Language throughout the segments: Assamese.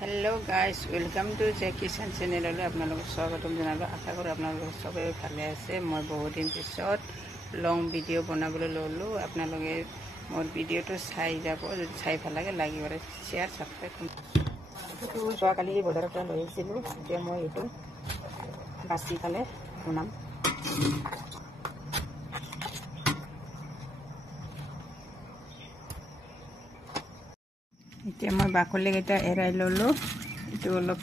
Hello guys welcome to J kitchen channel आपलोक स्वागतम जानालो आशा करो आपलोक सबे भाले आछे। मैं बहुत दिन पिছত लंग भिडिओ बनाबले ललो आपलोके मोर भिडिओ चाई जाब जो चाई ভাল লাগে লাগি बारे शेयर सब्सक्राइब जो काली बजार पर लै आइसिलो जे मैं एटु बासी पाले बनाम এতিয়া মই বাকলিকেইটা এৰাই ললো এটো অলপ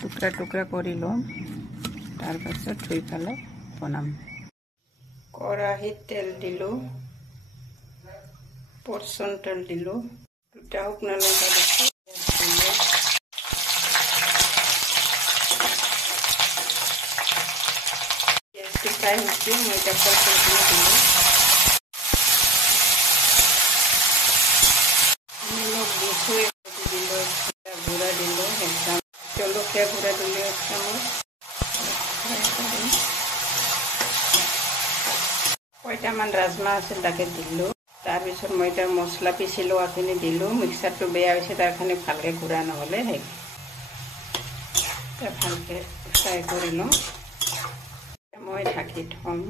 টুকৰা টুকৰা কৰি লম তাৰ পাছত ধুই ফালে বনাম। কৰাহিত তেল দিলো পৰচন তেল দিলো দুটা শুকনা লঙ্কা দিছো গেছটো ফ্ৰাই হৈছে মই এটা পৰচন দিলো गुड़ा दिल जलकिया गुड़ा दिल एक चामच कयटामान राजमा आछिल ताके दिलो तार पिছত मैं এটা मसला पिसि लोवाखिनि दिलो मिक्सारটো बेया হৈছে तार खाने ভালকে গুড়া নহলে হে তা ভালকে ফ্ৰাই কৰি লম মই ঢাকি থম।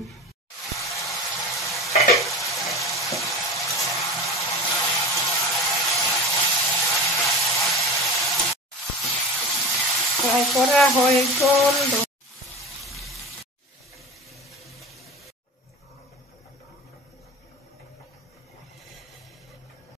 फ्राई करा हो गल